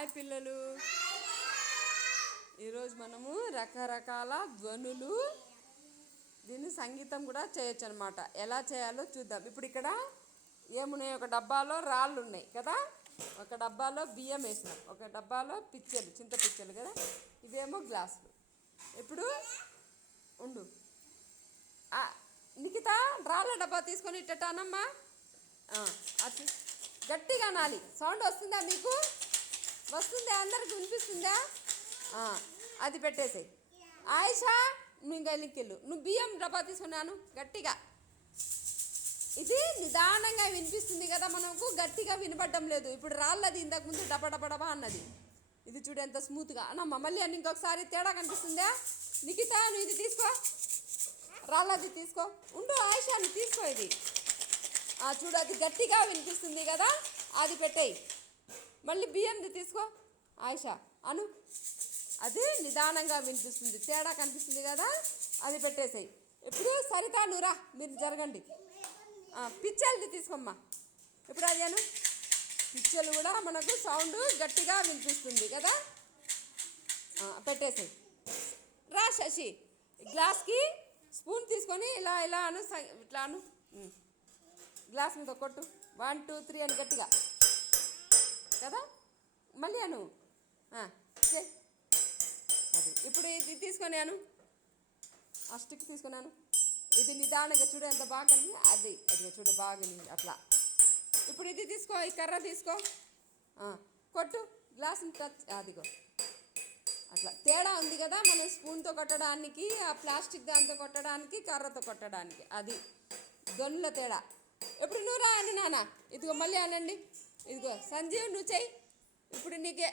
Hi పిల్లలు. ఈరోజు మనము రకరకాల ధ్వనులు దీన్ని సంగీతం కూడా చేయొచ్చు అనమాట ఎలా చేయాలో చూద్దాం. ఇప్పుడు ఇక్కడ ఏమున్నాయి? ఒక డబ్బాలో రాళ్ళు ఉన్నాయి కదా? ఒక డబ్బాలో బియ్యం వేసినాం. ఒక డబ్బాలో పిచ్చలు చింత పిచ్చలు కదా? ఇవేమో గ్లాసులు. ఇప్పుడు ఉండు. నిఖిత రాళ్ళ డబ్బా తీసుకొని ఇట్టటానమ్మా. అది గట్టిగా నాలి సౌండ్ వస్తుందా మీకు? వస్తుందా? అందరికి వినిపిస్తుందా? అది పెట్టేసేయి. ఆయిషా నువ్వు ఇంకా వెళ్ళు. నువ్వు బియ్యం డబ్బా తీసుకున్నాను గట్టిగా. ఇది నిదానంగా వినిపిస్తుంది కదా మనకు గట్టిగా వినపడడం లేదు. ఇప్పుడు రాళ్ళది ఇంతకుముందు ముందు డబ డబ అన్నది. ఇది చూడు ఎంత స్మూత్గా. అన్న మళ్ళీ అని ఇంకొకసారి తేడా కనిపిస్తుందా? నిఖిత నువ్వు ఇది తీసుకో. రాళ్ళది తీసుకో. ఉండు ఆయిషాని తీసుకో ఇది. చూడు అది గట్టిగా వినిపిస్తుంది కదా అది పెట్టేయి. మళ్ళీ బియ్యంది తీసుకో. ఆయిషా అను. అది నిదానంగా వినిపిస్తుంది. తేడా కనిపిస్తుంది కదా? అది పెట్టేసేయి. ఇప్పుడు సరితా నురా మీరు జరగండి. పిచ్చల్ది తీసుకోమ్మా. ఇప్పుడు అది అను? పిచ్చలు కూడా మనకు సౌండ్ గట్టిగా వినిపిస్తుంది కదా? పెట్టేసేయి. రా శశి. గ్లాస్కి స్పూన్ తీసుకొని ఇలా ఇలా అను. స- ఇట్లా అను. గ్లాస్ మీద కొట్టు. వన్ టూ త్రీ అని గట్టిగా. కదా? మళ్ళీ అను. అది. ఇప్పుడు ఇది తీసుకున్నాను ఆ స్టిక్ తీసుకున్నాను ఇది నిదానంగా చూడు ఎంత బాగా కలిగి అది. అది చూడు బాగా అట్లా. ఇప్పుడు ఇది తీసుకో ఈ కర్ర తీసుకో. కొట్టు. గ్లాసుని టచ్ అదిగో. అట్లా. తేడా ఉంది కదా మనం స్పూన్తో కొట్టడానికి ఆ ప్లాస్టిక్ దాంతో కొట్టడానికి కర్రతో కొట్టడానికి. అది. దొన్నుల తేడా. ఎప్పుడు నువ్వు రా అని నాన్న? ఇదిగో మళ్ళీ అనండి. ఇదిగో సంజీవ్ నువ్వు చెయ్యి. ఇప్పుడు నీకే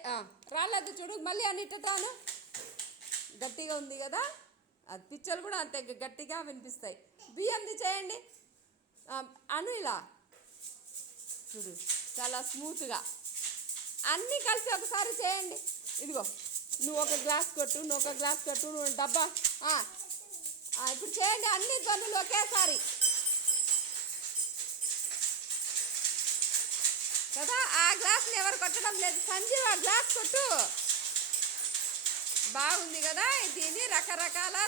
రాలేదు చూడు మళ్ళీ అని ఇట్టతాను గట్టిగా ఉంది కదా? అది పిచ్చలు కూడా అంతే గట్టిగా వినిపిస్తాయి. బియ్యంది చేయండి. అను ఇలా. చూడు చాలా స్మూత్గా. అన్నీ కలిసి ఒకసారి చేయండి. ఇదిగో నువ్వు ఒక గ్లాస్ కొట్టు నువ్వు ఒక గ్లాస్ కొట్టు నువ్వు డబ్బా. ఇప్పుడు చేయండి అన్ని ధ్వనులు ఒకేసారి. కదా ఆ గ్లాస్ని ఎవరు కొట్టడం లేదు. సంజీవ్ ఆ గ్లాస్ కొట్టు. బాగుంది కదా దీన్ని రకరకాల